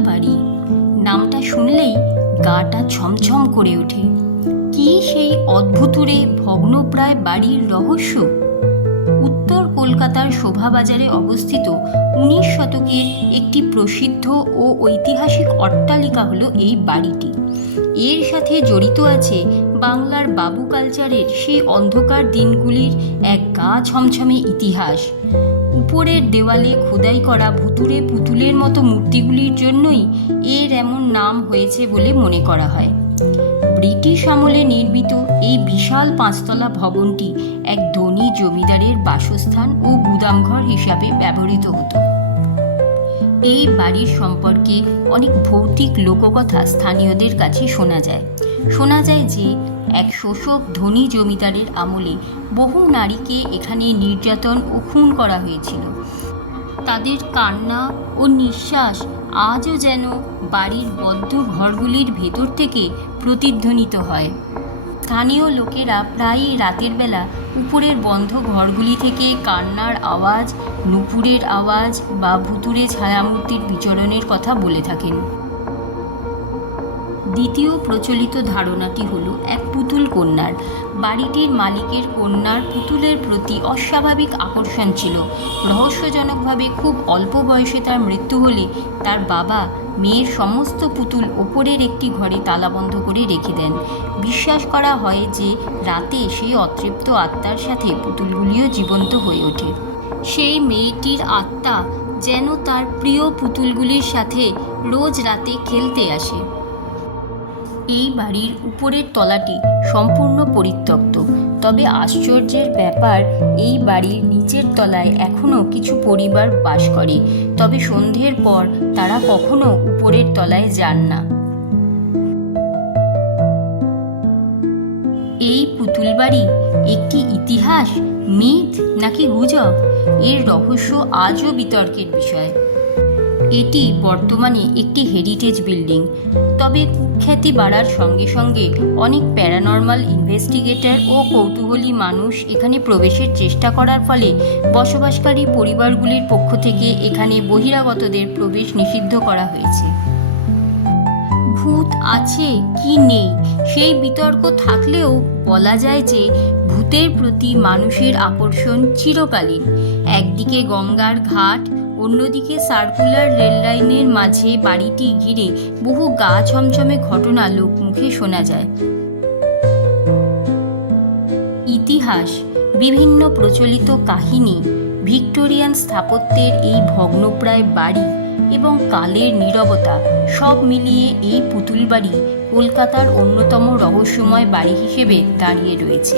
বাড়ি নামটা শুনলেই গাটা ছমছম করে ওঠে। কি সেই অদ্ভুতুড়ে ভগ্নপ্রায় বাড়ির রহস্য? উত্তর কলকাতার শোভাবাজারে অবস্থিত 19 শতকের একটি প্রসিদ্ধ ও ঐতিহাসিক অট্টালিকা হলো এই বাড়িটি। এর সাথে জড়িত আছে বাংলার বাবু কালচারের সেই অন্ধকার দিনগুলির এক গা ছমছমে ইতিহাস। উপরের দেওয়ালে খোদাই করা ভুতুড়ে পুতুলের মতো মূর্তিগুলির জন্যই এর এমন নাম হয়েছে বলে মনে করা হয়। ব্রিটিশ আমলে নির্মিত এই বিশাল 5তলা ভবনটি এক ধনী জমিদারের বাসস্থান ও গুদামঘর হিসাবে ব্যবহৃত হতো। এই বাড়ির সম্পর্কে অনেক ভৌতিক লোককথা স্থানীয়দের কাছে শোনা যায় যে এক শোষক ধনী জমিদারের আমলে বহু নারীকে এখানে নির্যাতন ও খুন করা হয়েছিল। তাদের কান্না ও নিঃশ্বাস আজও যেন বাড়ির বদ্ধ ঘরগুলির ভেতর থেকে প্রতিধ্বনিত হয়। স্থানীয় লোকেরা প্রায়ই রাতের বেলা উপরের বন্ধ ঘরগুলি থেকে কান্নার আওয়াজ, নুপুরের আওয়াজ বা ভুতুড়ে ছায়ামূর্তির বিচরণের কথা বলে থাকেন। দ্বিতীয় প্রচলিত ধারণাটি হলো এক পুতুল কন্যার। বাড়িটির মালিকের কন্যার পুতুলের প্রতি অস্বাভাবিক আকর্ষণ ছিল। রহস্যজনকভাবে খুব অল্প বয়সে তার মৃত্যু হলে তার বাবা মেয়ের সমস্ত পুতুল ওপরের একটি ঘরে তালাবন্ধ করে রেখে দেন। বিশ্বাস করা হয় যে রাতে সেই অতৃপ্ত আত্মার সাথে পুতুলগুলিও জীবন্ত হয়ে ওঠে। সেই মেয়েটির আত্মা যেন তার প্রিয় পুতুলগুলির সাথে রোজ রাতে খেলতে আসে। এই বাড়ির উপরের তলাটি সম্পূর্ণ পরিত্যক্ত, তবে আশ্চর্যের ব্যাপার এই বাড়ির নিচের তলায় এখনও কিছু পরিবার বাস করে, তবে সন্ধ্যের পর তারা কখনো উপরের তলায় যান না। এই পুতুল বাড়ি একটি ইতিহাস, মিথ নাকি গুজব? এর রহস্য আজও বিতর্কের বিষয়। এটি বর্তমানে একটি হেরিটেজ বিল্ডিং, তবে কুখ্যাতি বাড়ার সঙ্গে সঙ্গে অনেক প্যারানর্মাল ইনভেস্টিগেটর ও কৌতূহলী মানুষ এখানে প্রবেশের চেষ্টা করার ফলে বসবাসকারী পরিবারগুলির পক্ষ থেকে এখানে বহিরাগতদের প্রবেশ নিষিদ্ধ করা হয়েছে। ভূত আছে কি নেই সেই বিতর্ক থাকলেও বলা যায় যে ভূতের প্রতি মানুষের আকর্ষণ চিরকালীন। একদিকে গঙ্গার ঘাট, অন্যদিকে সার্কুলার রেললাইনের মাঝে বাড়িটি ঘিরে বহু গা ছমছমে ঘটনা লোকমুখে শোনা যায়। ইতিহাস, বিভিন্ন প্রচলিত কাহিনী, ভিক্টোরিয়ান স্থাপত্যের এই ভগ্নপ্রায় বাড়ি এবং কালের নীরবতা সব মিলিয়ে এই পুতুল বাড়ি কলকাতার অন্যতম রহস্যময় বাড়ি হিসেবে দাঁড়িয়ে রয়েছে।